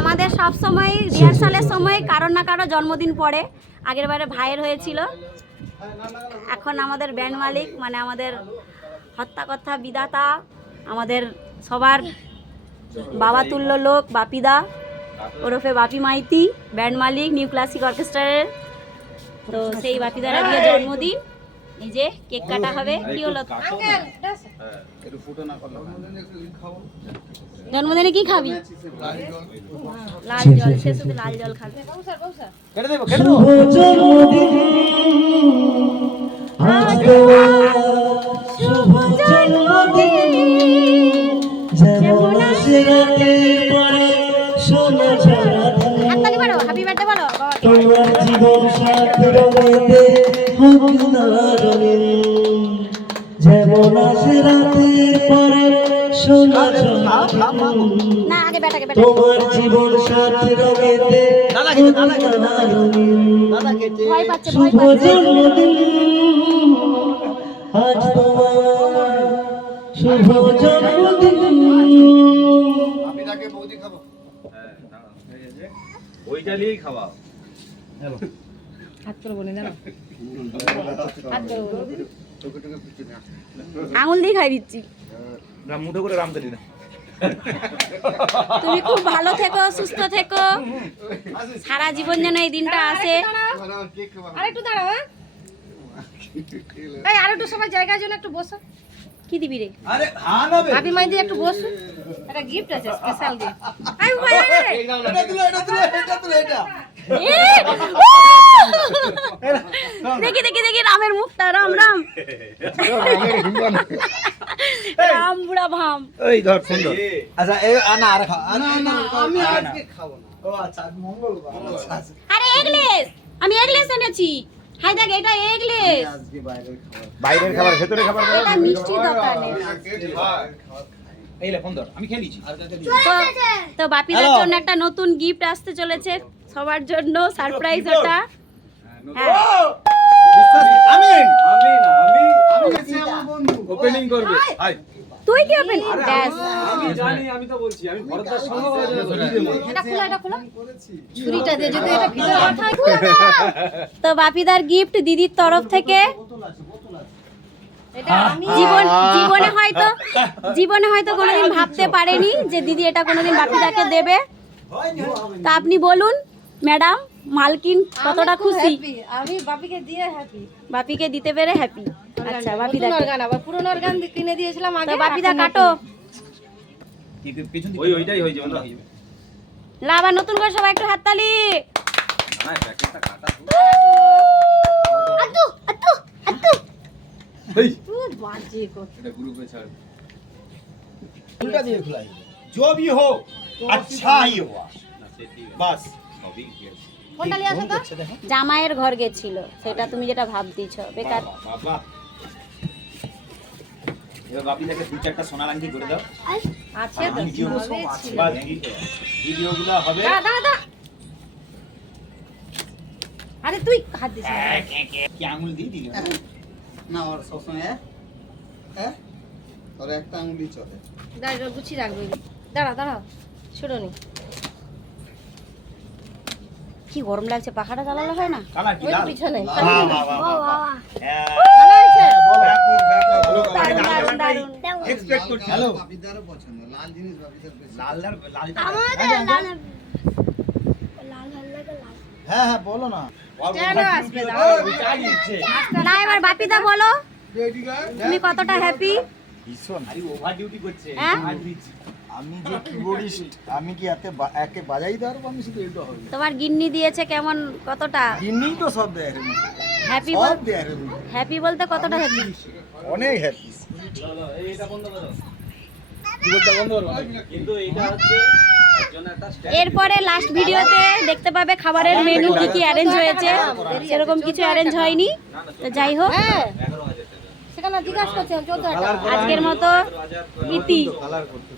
আমাদের সব সময় রিহার্সালের সময় কারোর না কারো জন্মদিন পড়ে। আগের বারে ভাইয়ের হয়েছিল, এখন আমাদের ব্যান্ড মালিক মানে আমাদের হত্যাকর্তা বিধাতা, আমাদের সবার বাবা তুল্য লোক বাপিদা ওরফে বাপি মাইতি, ব্যান্ড মালিক নিউ ক্লাসিক অর্কেস্ট্রারের। তো সেই বাপিদার আজকে জন্মদিন, এই যে কেক কাটা হবে। কি হলো জন্মদিনে কি খাবি? লাল জল, সে শুধু লাল জল খাবে। হাততালি মারো, হ্যাপি বার্থডে বলো। তোমার জীবন সাথী রঙেতে হোক না রঙিন, যেমন আসে রাতের পরে সোনা না আগে বেটাকে বেটা। তোমার জীবন সাথী রঙেতে হোক না রঙিন, ভয় পাচ্ছে শুভ জন্মদিন আজ তোমার, শুভ জন্মদিন। আমি তাকে বৌদি খাবো। ওইটা নিয়েই খাওয়া। হাত করে বলি না, হাত করে বলি। আঙুল দিয়ে খাই দিচ্ছি। মুঠো করে রাম দিলি না। তুমি খুব ভালো থেকো, সুস্থ থেকো, সারা জীবন যেন এই দিনটা আসে। আরেকটু দাঁড়াও, এই আরেকটু সবাই জায়গার জন্য একটু বসো। কি দিবি রে? আরে হ্যাঁ না বে। ভাবি মাই দিয়ে একটু বসো, একটা গিফট আছে স্পেশাল গিফট। আই ভাই এটা তুলো এটা। দেখি দেখি দেখি রামের মুখটা, রাম রাম রাম বুড়া ভাম। এই ধর সুন্দর। আচ্ছা এই না আর খা। না না আমি আজকে খাবো না। ও আচ্ছা মঙ্গলবার। আচ্ছা আরে এগলেস, আমি এগলেস এনেছি। হাই দেখ এটা এগলেস। আজকে বাইরের খাবার। বাইরের খাবার ভেতরে খাবার বলো। এটা মিষ্টি দোকানে। এই লে ফোন ধর, আমি খেয়ে নিয়েছি। তো বাপিদার জন্য একটা নতুন গিফট আসতে চলেছে সবার জন্য, সারপ্রাইজ ওটা। হ্যাঁ আমিন আমিন আমি এসে আমার বন্ধু ওপেনিং করবে। হাই তুই কি ওপেন ব্যাস। আমি জানি, আমি তো বলছি আমি ভরদার সঙ্গে এটা খোলা, এটা খোলা, করেছি। ছুরিটা দিয়ে যদি এটা ভিতরে কথা তো বাপিদার গিফট দিদির তরফ থেকে। এটা আমি জীবনে হয়তো কোনোদিন ভাবতে পারেনি যে দিদি এটা কোনোদিন বাপিদাকে দেবে। তা আপনি বলুন ম্যাডাম, মালকিন কতটা খুশি? আমি বাপিকে দিয়ে হ্যাপি। বাপিকে দিতে পেরে হ্যাপি। আচ্ছা বাপিদাকে। গান আবার পুরনো গান কিনে দিয়েছিলাম তো আগে। বাপিদা কাটো। ওই ওইটাই হয়ে যাবে না। লা আবার নতুন করে সবাই একটু হাততালি। না প্যাকেটটা কাটা। আত্তু আত্তু আত্তু। এই বাজে কত। এটা গ্রুপে ছাড়। উল্টা দিয়ে খোলাই। जो भी हो अच्छा ही हुआ बस। ফোনটা নিয়ে আসো তো। জামাইয়ের ঘর গেছিল, সেটা তুমি যেটা ভাবতেছ বেকার। বাবা এবার বাপিটাকে দু চারটা সোনার আংটি করে দাও। আছে তো ভিডিও হবে ছিল। বাস ভিডিওগুলো হবে। দাঁড়া দাঁড়া দাঁড়া। আরে তুই হাত দিস না। কি আঙুল দিয়ে দিল না ওর সবসময় হ্যাঁ ওর একটা আঙুলি চলে। দাঁড়া গুছিয়ে রাখবে। দাঁড়া দাঁড়া ছোড়ো নি। কি গরম লাগছে, পাখাটা চালালে হয় না? কালার কি ওই লাল? পিছনে। বাহ বাহ বাহ হ্যাঁ ভালো হয়েছে। দারুণ, দারুণ। এক্সপেক্ট করছি। হ্যালো বাপিদারও পছন্দ লাল জিনিস বাপিদার বেশি। লাল লাল হ্যাঁ হ্যাঁ বলো না। কেন আসবে দাও। না এবার বাপিদা বলো তুমি কতটা হ্যাপি? ভীষণ। আরে ওভার ডিউটি করছে। হ্যাঁ? আমি যে কিবোর্ডিস্ট আমি কি একে বাজাইতে পারবো? আমি শুধু এটা হবে। তোমার গিন্নি দিয়েছে কেমন, কতটা দিনই তো সব দেয় রে। হ্যাপি? সব দেয় রে। হ্যাপি বলতে কতটা হ্যাপি? অনেক হ্যাপি। এইটা বন্ধ করো। কিবোর্ডটা বন্ধ করো। কিন্তু এইটা হচ্ছে একজন একটা এরপরে লাস্ট ভিডিওতে দেখতে পাবে খাবারের মেনু কি কি অ্যারেঞ্জ হয়েছে। সেরকম কিছু অ্যারেঞ্জ হয়নি, তো যাই হোক হ্যাঁ সেখানে জিজ্ঞাসা করছেন 14 টাকা। আজকের মতো ইতি। কালার করতে